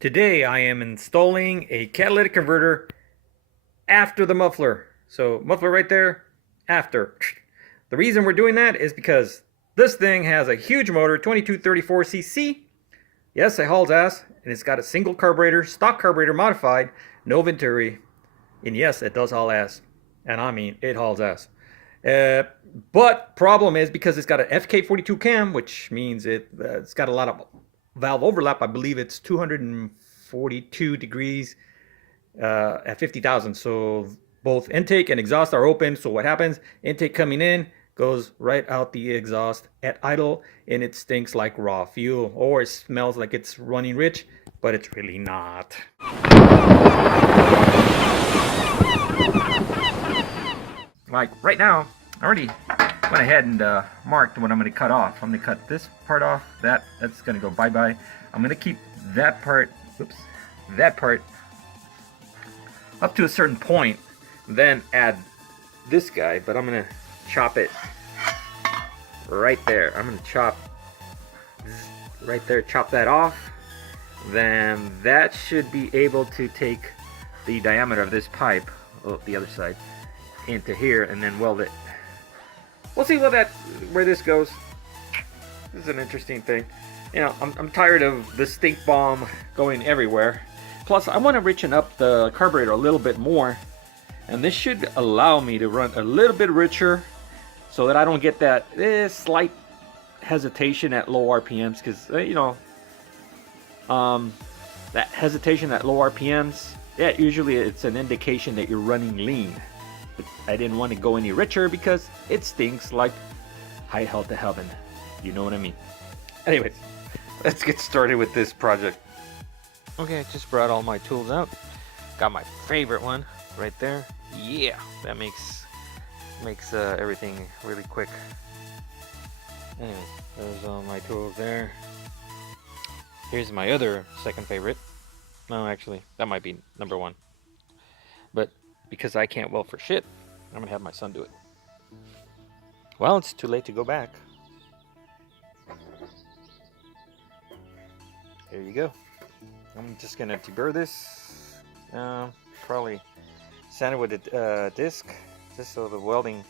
Today I am installing a catalytic converter after the muffler. So muffler right there, after. The reason we're doing that is because this thing has a huge motor, 2234cc. Yes, it hauls ass, and it's got a single carburetor, stock carburetor modified, no Venturi. And yes, it does haul ass. And I mean, it hauls ass. But problem is because it's got an FK42 cam, which means it's got a lot of valve overlap. I believe it's 242 degrees at 50,000. So both intake and exhaust are open. So what happens? Intake coming in goes right out the exhaust at idle, and it stinks like raw fuel, or it smells like it's running rich, but it's really not. Like right now, I already went ahead and marked what I'm going to cut off. I'm going to cut this part off. That's going to go bye-bye. I'm going to keep that part, that part up to a certain point, then add this guy, but I'm going to chop it right there. I'm going to chop right there, chop that off. Then that should be able to take the diameter of this pipe, the other side, into here and then weld it. We'll see where this goes. This is an interesting thing. You know, I'm tired of the stink bomb going everywhere. Plus, I want to richen up the carburetor a little bit more, and this should allow me to run a little bit richer, so that I don't get that slight hesitation at low RPMs. Because you know, that hesitation at low RPMs, yeah, usually it's an indication that you're running lean. I didn't want to go any richer because it stinks like high hell to heaven. You know what I mean? Anyways, let's get started with this project. Okay, I just brought all my tools out. Got my favorite one right there. Yeah, that makes everything really quick. Anyway, there's all my tools there. Here's my other second favorite. No, actually, that might be number one. But because I can't weld for shit, I'm gonna have my son do it. Well, it's too late to go back. There you go. I'm just gonna deburr this. Probably sand it with a disc, just so the welding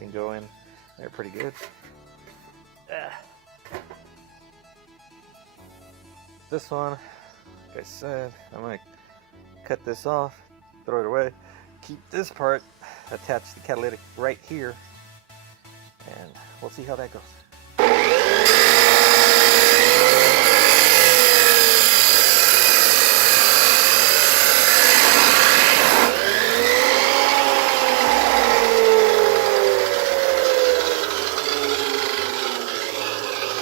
can go in there pretty good. This one, like I said, I'm gonna cut this off, throw it away. Keep this part attached to the catalytic right here, and we'll see how that goes.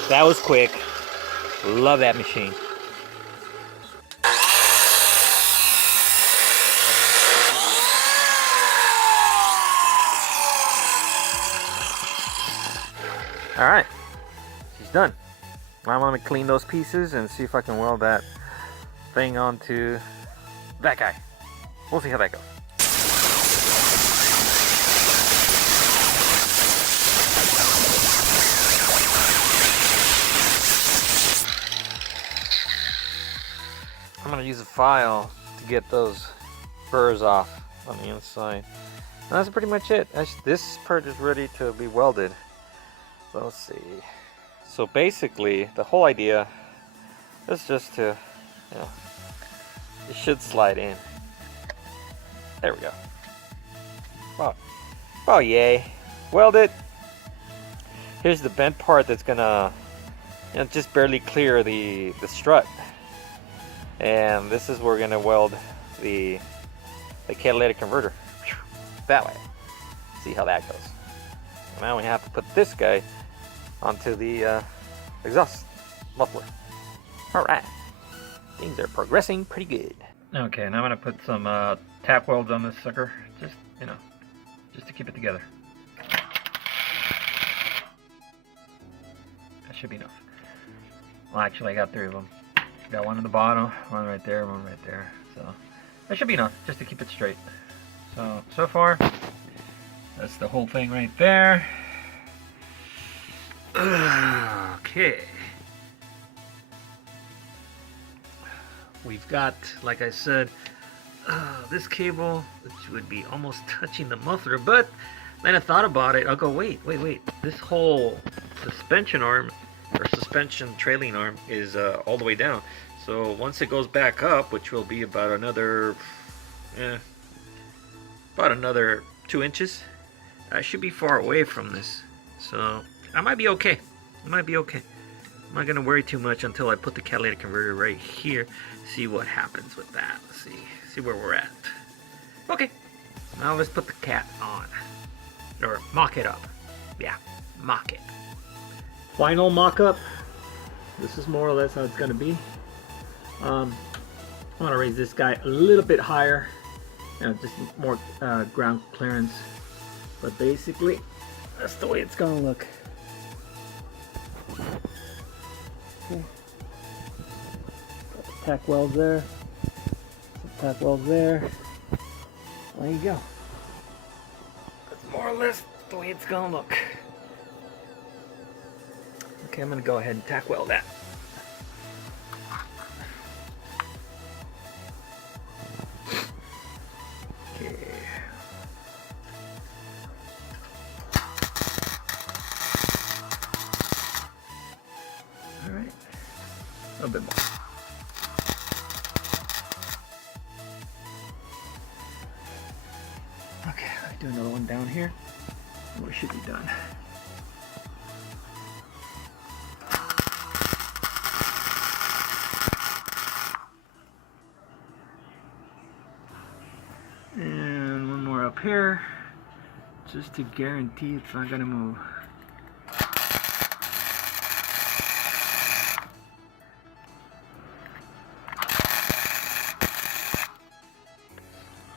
That was quick. Love that machine. Alright, she's done. I'm going to clean those pieces and see if I can weld that thing onto that guy. We'll see how that goes. I'm going to use a file to get those burrs off on the inside. And that's pretty much it. This part is ready to be welded. So let's see. So basically, the whole idea is just to, you know, it should slide in. There we go. Wow. Oh yay. Weld it. Here's the bent part that's gonna, you know, just barely clear the strut. And this is where we're gonna weld the catalytic converter. That way. See how that goes. Now we have to put this guy onto the exhaust muffler. Alright, things are progressing pretty good. Okay, now I'm going to put some tap welds on this sucker, just, you know, just to keep it together. That should be enough. Well, actually I got 3 of them. Got one at the bottom, one right there, one right there. So that should be enough, just to keep it straight. So far, that's the whole thing right there. Okay. we've got, like I said, this cable, which would be almost touching the muffler, but then I thought about it. I'll go, wait. This whole suspension arm, or suspension trailing arm, is all the way down. So once it goes back up, which will be about another 2 inches, I should be far away from this. So I might be okay. I'm not gonna worry too much until I put the catalytic converter right here. See what happens with that. Let's see where we're at. Okay, now let's put the cat on, or mock it up. Yeah, mock it. Final mock-up. This is more or less how it's gonna be. I want to raise this guy a little bit higher, just more ground clearance. But basically, that's the way it's gonna look. Okay. Got the tack welds there. Some tack welds there. There you go. That's more or less the way it's gonna look. Okay, I'm gonna go ahead and tack weld that. Okay. All right. A little bit more. Okay, I'll do another one down here. We should be done. And one more up here, just to guarantee it's not gonna move.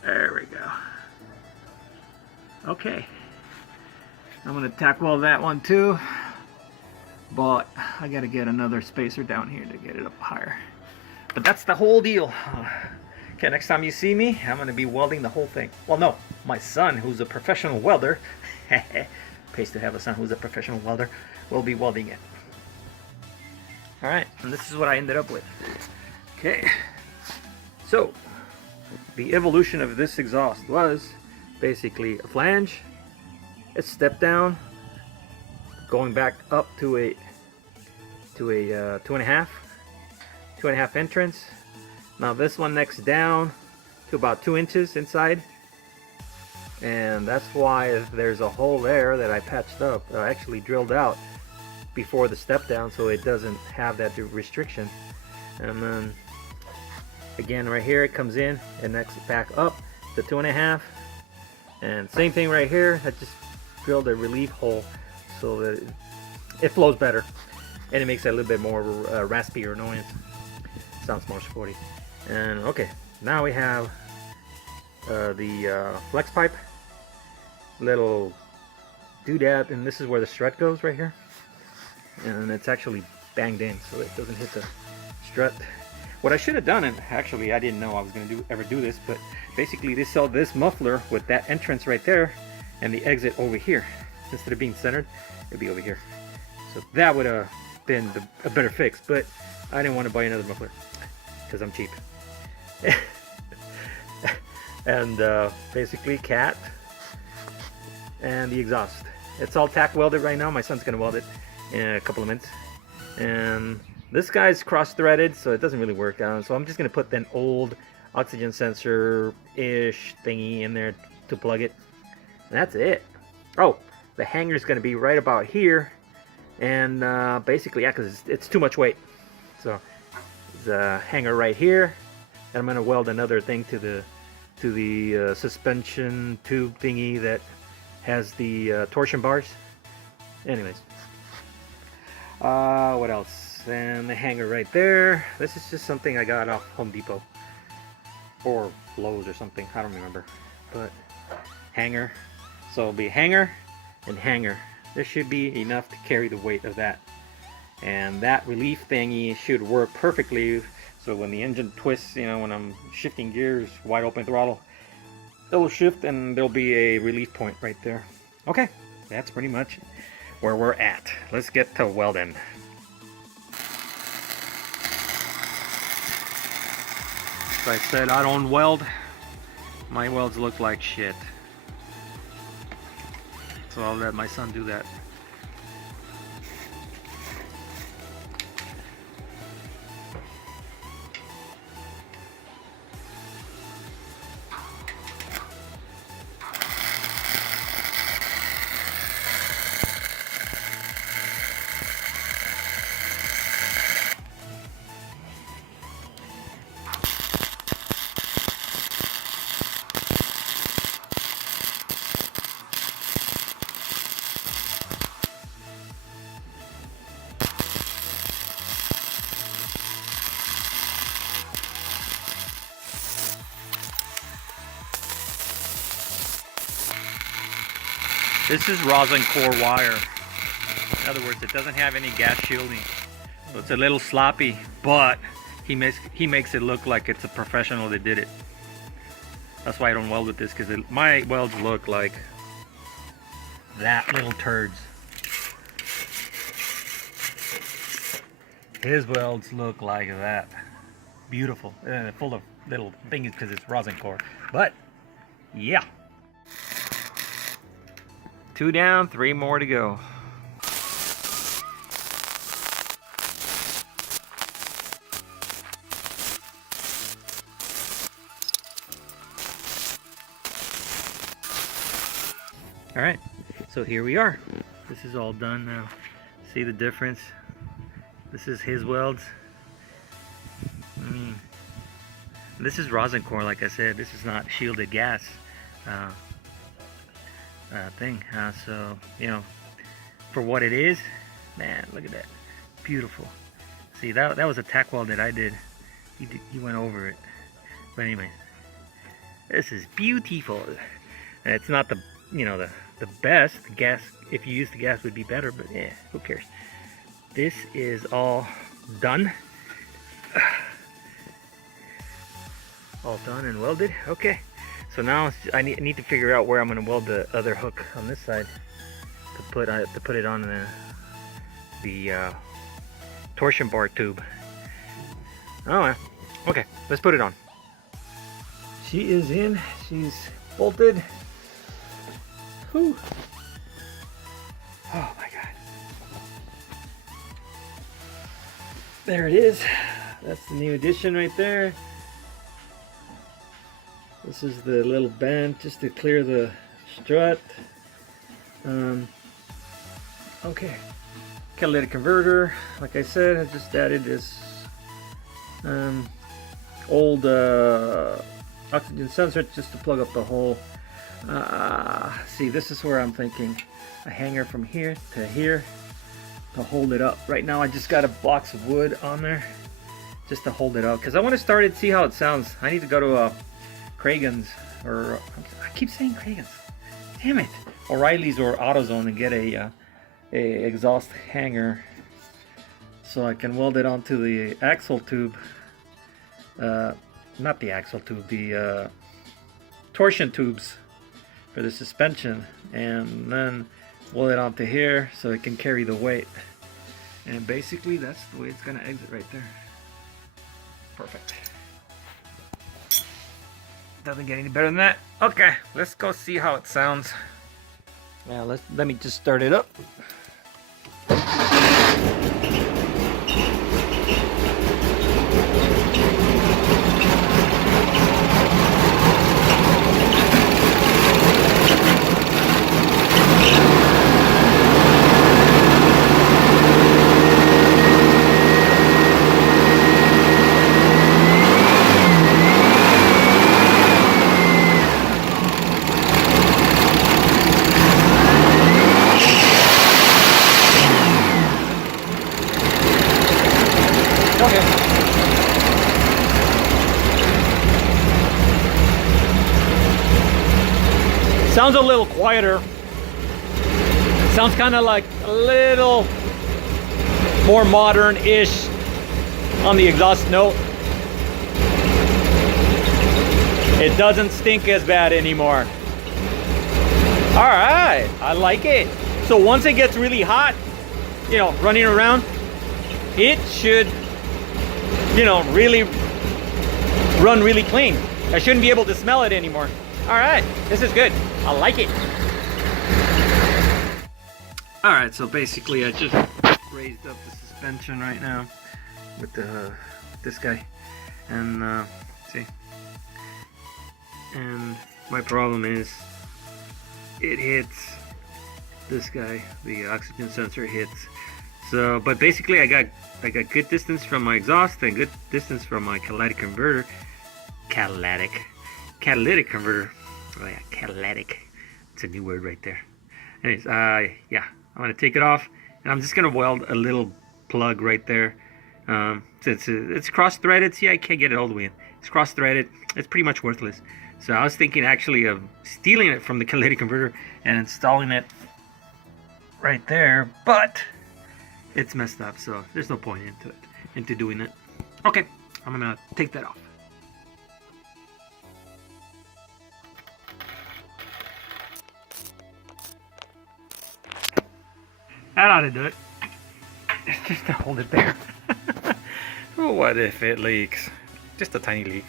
There we go. Okay, I'm gonna tack weld that one too, but I gotta get another spacer down here to get it up higher. But that's the whole deal. Okay, next time you see me, I'm gonna be welding the whole thing. Well, no, my son, who's a professional welder, pays to have a son who's a professional welder, will be welding it. All right, and this is what I ended up with. Okay, so the evolution of this exhaust was basically a flange, a step down, going back up to a 2.5 entrance. Now this one next down to about 2 inches inside, and that's why there's a hole there that I patched up, I actually drilled out before the step down, so it doesn't have that restriction. And then again right here it comes in and next back up to 2.5, and same thing right here. I just drilled a relief hole so that it flows better and it makes it a little bit more raspy or annoyance. Sounds more sporty. And okay, now we have the flex pipe, little doodad, and this is where the strut goes right here, and it's actually banged in so it doesn't hit the strut. What I should have done, and actually I didn't know I was going to ever do this, but basically they sell this muffler with that entrance right there and the exit over here. Instead of being centered, it'd be over here. So that would have been a better fix, but I didn't want to buy another muffler because I'm cheap. And basically cat and the exhaust. It's all tack welded right now. My son's gonna weld it in a couple of minutes. And this guy's cross-threaded, so it doesn't really work out. So I'm just gonna put an old oxygen sensor-ish thingy in there to plug it. And that's it. Oh, the hanger's gonna be right about here. And basically, yeah, because it's too much weight. So there's a hanger right here. And I'm going to weld another thing to the suspension tube thingy that has the torsion bars. Anyways, what else? And the hanger right there. This is just something I got off Home Depot or Lowe's or something. I don't remember. But hanger. So it'll be hanger and hanger. There should be enough to carry the weight of that. And that relief thingy should work perfectly. So when the engine twists, you know, when I'm shifting gears, wide open throttle, it'll shift and there'll be a relief point right there. Okay, that's pretty much where we're at. Let's get to welding. So I said I don't weld. My welds look like shit. So I'll let my son do that. This is rosin core wire. In other words, it doesn't have any gas shielding. So it's a little sloppy, but he makes it look like it's a professional that did it. That's why I don't weld with this, because my welds look like that, little turds. His welds look like that. Beautiful. Full of little things because it's rosin core. But, yeah. 2 down, 3 more to go. All right, so here we are. This is all done now. See the difference? This is his welds. This is rosin core, like I said. This is not shielded gas thing. So, you know, for what it is, man, look at that. Beautiful. See, that was a tack weld that I did. He went over it. But anyway, this is beautiful. And it's not the, you know, the best. The gas, if you use the gas, would be better, but yeah, who cares? This is all done. All done and welded. Okay, so now I need to figure out where I'm going to weld the other hook on this side to put it on the torsion bar tube. Oh well. Okay, let's put it on. She is in. She's bolted. Whew. Oh my god. There it is. That's the new addition right there. This is the little band just to clear the strut. Okay. Catalytic converter. Like I said, I just added this old oxygen sensor just to plug up the hole. See, this is where I'm thinking a hanger from here to here to hold it up. Right now I just got a box of wood on there just to hold it up because I want to start it, see how it sounds. I need to go to Kragen's, or I keep saying Kragen's, damn it, O'Reilly's or AutoZone and get a exhaust hanger so I can weld it onto the axle tube, not the axle tube, the torsion tubes for the suspension, and then weld it onto here so it can carry the weight. And basically that's the way it's gonna exit right there. Perfect. Doesn't get any better than that. Okay, let's go see how it sounds. Now let me just start it up. Sounds a little quieter. Sounds kind of like a little more modern-ish on the exhaust note. It doesn't stink as bad anymore. All right, I like it. So once it gets really hot, you know, running around, it should, you know, really run really clean. I shouldn't be able to smell it anymore. All right, this is good. I like it. All right, so basically I just raised up the suspension right now with this guy, and see, and my problem is it hits this guy, the oxygen sensor hits. So, but basically I got good distance from my exhaust and good distance from my catalytic converter. Catalytic converter. Oh yeah, catalytic. It's a new word right there. Anyways, yeah, I'm gonna take it off, and I'm just gonna weld a little plug right there. Since it's cross-threaded, see, I can't get it all the way in. It's cross-threaded. It's pretty much worthless. So I was thinking actually of stealing it from the catalytic converter and installing it right there, but it's messed up, so there's no point into doing it. Okay, I'm gonna take that off. That ought to do it. It's just to hold it there. Oh, what if it leaks? Just a tiny leak.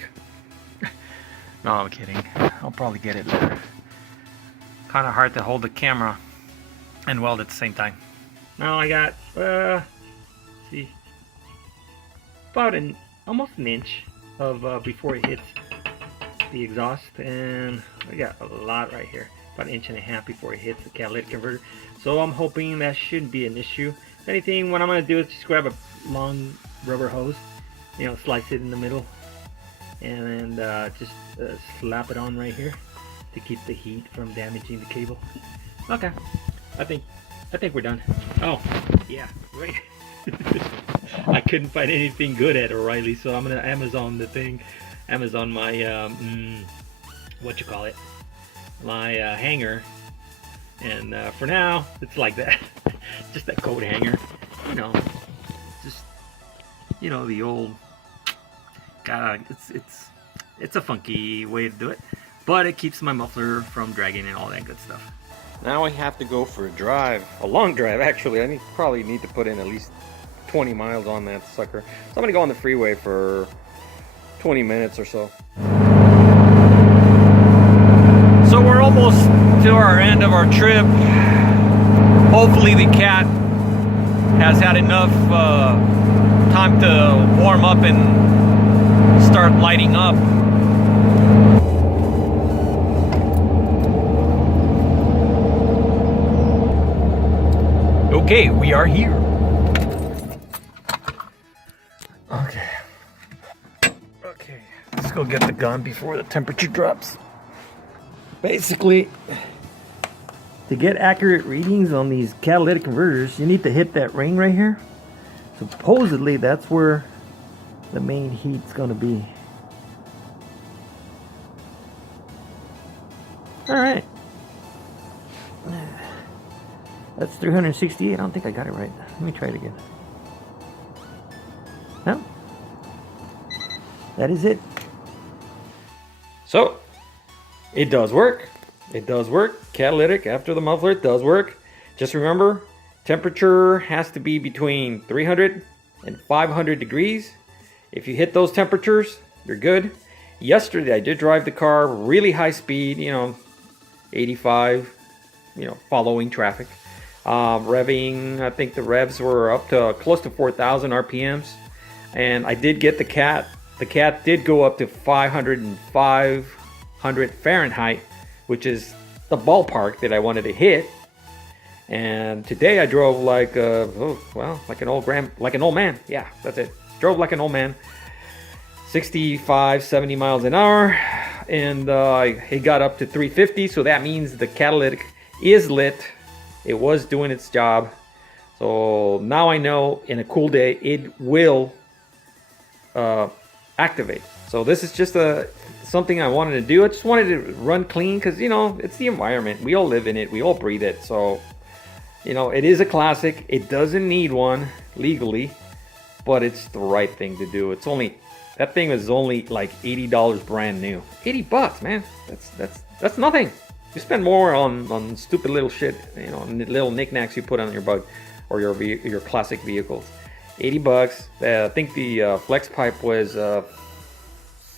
No, I'm kidding. I'll probably get it later. Kind of hard to hold the camera and weld at the same time. Now I got, see, about almost an inch of before it hits the exhaust, and I got a lot right here, about 1.5 inches before it hits the catalytic converter. So I'm hoping that shouldn't be an issue. If anything, what I'm going to do is just grab a long rubber hose, you know, slice it in the middle, and just slap it on right here to keep the heat from damaging the cable. Okay, I think we're done. Oh, yeah, right. I couldn't find anything good at O'Reilly, so I'm gonna Amazon my what you call it, my hanger, and for now it's like that. Just that coat hanger, you know, just, you know, the old. It's a funky way to do it, but it keeps my muffler from dragging and all that good stuff. Now I have to go for a drive, a long drive actually. I probably need to put in at least 20 miles on that sucker. So I'm gonna go on the freeway for 20 minutes or so. So we're almost to our end of our trip. Hopefully the cat has had enough time to warm up and start lighting up. Okay, we are here. Okay, let's go get the gun before the temperature drops. Basically, to get accurate readings on these catalytic converters, you need to hit that ring right here. Supposedly, that's where the main heat's gonna be. All right. That's 368. I don't think I got it right. Let me try it again. No? That is it. So, it does work. It does work. Catalytic after the muffler, it does work. Just remember, temperature has to be between 300 and 500 degrees. If you hit those temperatures, you're good. Yesterday, I did drive the car really high speed, you know, 85, you know, following traffic. Revving, I think the revs were up to close to 4,000 RPMs. And I did get the cat. The cat did go up to 500 Fahrenheit, which is the ballpark that I wanted to hit. And today I drove like like an old man. Yeah, that's it. Drove like an old man. 65, 70 miles an hour. And it got up to 350. So that means the catalytic is lit. It was doing its job. So now I know in a cool day it will activate. So this is just something I wanted to do. I just wanted to run clean because, you know, it's the environment. We all live in it. We all breathe it. So, you know, it is a classic. It doesn't need one legally, but it's the right thing to do. It's only, that thing is only like $80 brand new. 80 bucks, man. That's nothing. You spend more on stupid little shit, you know, little knickknacks you put on your bug or your classic vehicles. 80 bucks. I think the flex pipe was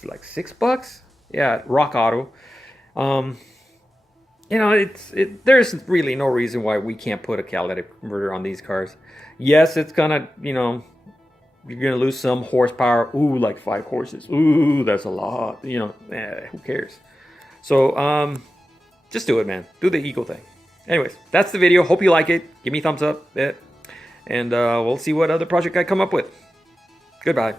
like $6. Yeah, Rock Auto. You know, there's really no reason why we can't put a catalytic converter on these cars. Yes, it's gonna, you know, you're gonna lose some horsepower. Ooh, like 5 horses. Ooh, that's a lot. You know, who cares? So, just do it, man. Do the eco thing. Anyways, that's the video. Hope you like it. Give me a thumbs up. And we'll see what other project I come up with. Goodbye.